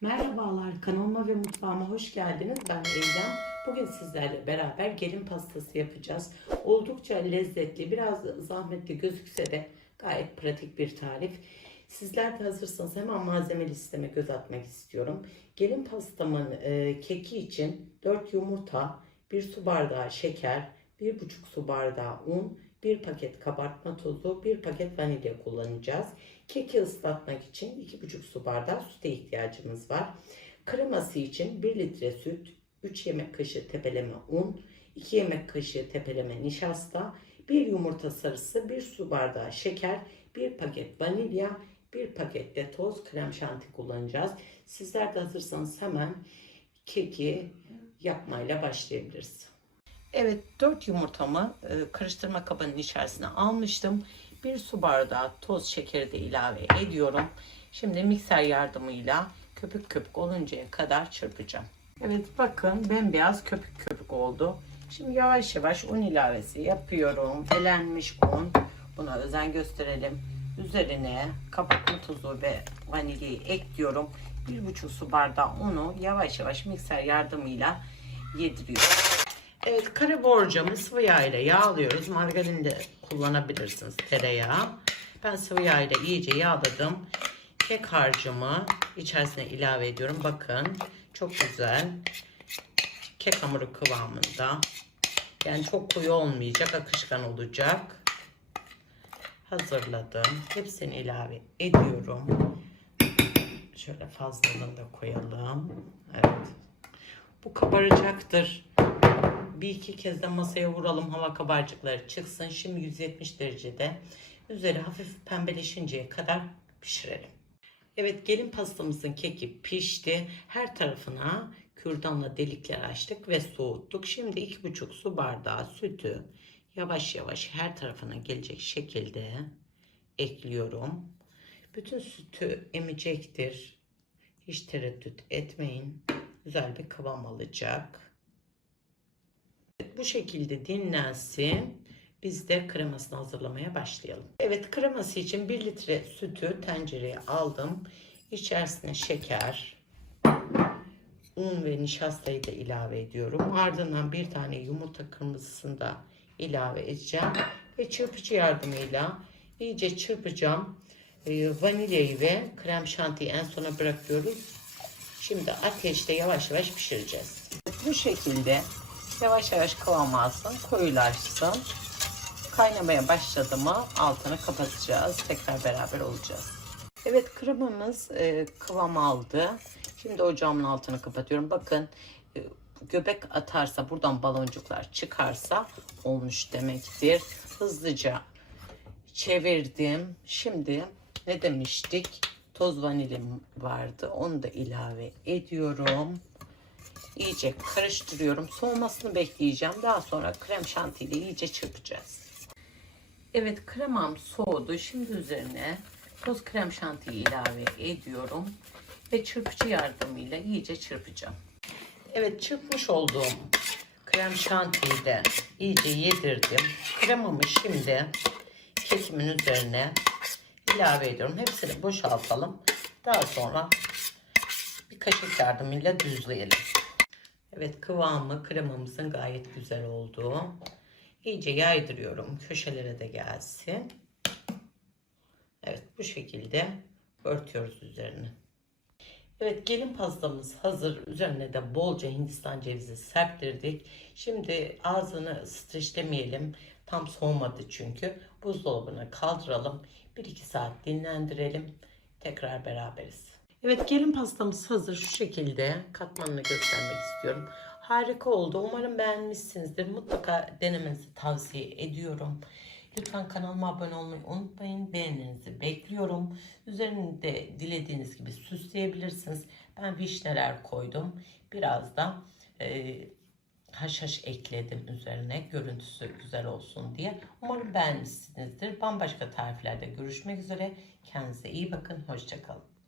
Merhabalar kanalıma ve mutfağıma hoş geldiniz. Ben Eylem. Bugün sizlerle beraber gelin pastası yapacağız. Oldukça lezzetli, biraz zahmetli gözükse de gayet pratik bir tarif. Sizler de hazırsanız hemen malzeme listeme göz atmak istiyorum. Gelin pastamın e, keki için 4 yumurta, 1 su bardağı şeker, 1,5 su bardağı un, 1 paket kabartma tozu, 1 paket vanilya kullanacağız. Keki ıslatmak için 2,5 su bardağı süte ihtiyacımız var. Kreması için 1 litre süt, 3 yemek kaşığı tepeleme un, 2 yemek kaşığı tepeleme nişasta, 1 yumurta sarısı, 1 su bardağı şeker, 1 paket vanilya, 1 paket de toz krem şanti kullanacağız. Sizler de hazırsanız hemen keki yapmayla başlayabiliriz. Evet 4 yumurtamı e, karıştırma kabının içerisine almıştım. 1 su bardağı toz şekeri de ilave ediyorum. Şimdi mikser yardımıyla köpük köpük oluncaya kadar çırpacağım. Evet bakın bembeyaz köpük köpük oldu. Şimdi yavaş yavaş un ilavesi yapıyorum. Elenmiş un. Buna özen gösterelim. Üzerine kabartma tozu ve vanilyayı ekliyorum. 1,5 su bardağı unu yavaş yavaş mikser yardımıyla yediriyorum. Evet kare borcamı sıvı yağ ile yağlıyoruz. Margarin de kullanabilirsiniz tereyağı. Ben sıvı yağ ile iyice yağladım. Kek harcımı içerisine ilave ediyorum. Bakın çok güzel. Kek hamuru kıvamında. Yani çok koyu olmayacak, akışkan olacak. Hazırladım. Hepsini ilave ediyorum. Şöyle fazlalığını da koyalım. Evet. Bu kabaracaktır. Bir iki kez de masaya vuralım hava kabarcıkları çıksın. Şimdi 170 derecede üzeri hafif pembeleşinceye kadar pişirelim. Evet gelin pastamızın keki pişti. Her tarafına kürdanla delikler açtık ve soğuttuk. Şimdi 2,5 su bardağı sütü yavaş yavaş her tarafına gelecek şekilde ekliyorum. Bütün sütü emecektir. Hiç tereddüt etmeyin. Güzel bir kıvam alacak. Bu şekilde dinlensin. Biz de kremasını hazırlamaya başlayalım. Evet kreması için 1 litre sütü tencereye aldım. İçerisine şeker, un ve nişastayı da ilave ediyorum. Ardından bir tane yumurta kırmızısını da ilave edeceğim. Ve çırpıcı yardımıyla iyice çırpacağım. Ee, Vanilyayı ve krem şantiyi en sona bırakıyoruz. Şimdi ateşte yavaş yavaş pişireceğiz. Bu şekilde yavaş yavaş kıvam alsın, koyulaşsın. Kaynamaya başladı mı altını kapatacağız. Tekrar beraber olacağız. Evet kremamız e, kıvam aldı. Şimdi ocağımın altını kapatıyorum. Bakın e, göbek atarsa buradan baloncuklar çıkarsa olmuş demektir. Hızlıca çevirdim. Şimdi ne demiştik? Toz vanilim vardı. Onu da ilave ediyorum. İyice karıştırıyorum. Soğumasını bekleyeceğim. Daha sonra krem şantiyle iyice çırpacağız. Evet kremam soğudu. Şimdi üzerine toz krem şantiyi ilave ediyorum. Ve çırpıcı yardımıyla iyice çırpacağım. Evet çırpmış olduğum krem şantiyi de iyice yedirdim. Kremamı şimdi kekimin üzerine ilave ediyorum. Hepsini boşaltalım. Daha sonra bir kaşık yardımıyla düzleyelim. Evet kıvamı kremamızın gayet güzel olduğu. İyice yaydırıyorum. Köşelere de gelsin. Evet bu şekilde örtüyoruz üzerine. Evet gelin pastamız hazır. Üzerine de bolca hindistan cevizi serptirdik. Şimdi ağzını streçlemeyelim. Tam soğumadı çünkü. Buzdolabına kaldıralım. 1-2 saat dinlendirelim. Tekrar beraberiz. Evet gelin pastamız hazır. Şu şekilde katmanını göstermek istiyorum. Harika oldu. Umarım beğenmişsinizdir. Mutlaka denemenizi tavsiye ediyorum. Lütfen kanalıma abone olmayı unutmayın. Beğeninizi bekliyorum. Üzerine de dilediğiniz gibi süsleyebilirsiniz. Ben vişneler koydum. Biraz da e, haşhaş ekledim üzerine. Görüntüsü güzel olsun diye. Umarım beğenmişsinizdir. Bambaşka tariflerde görüşmek üzere. Kendinize iyi bakın. Hoşçakalın.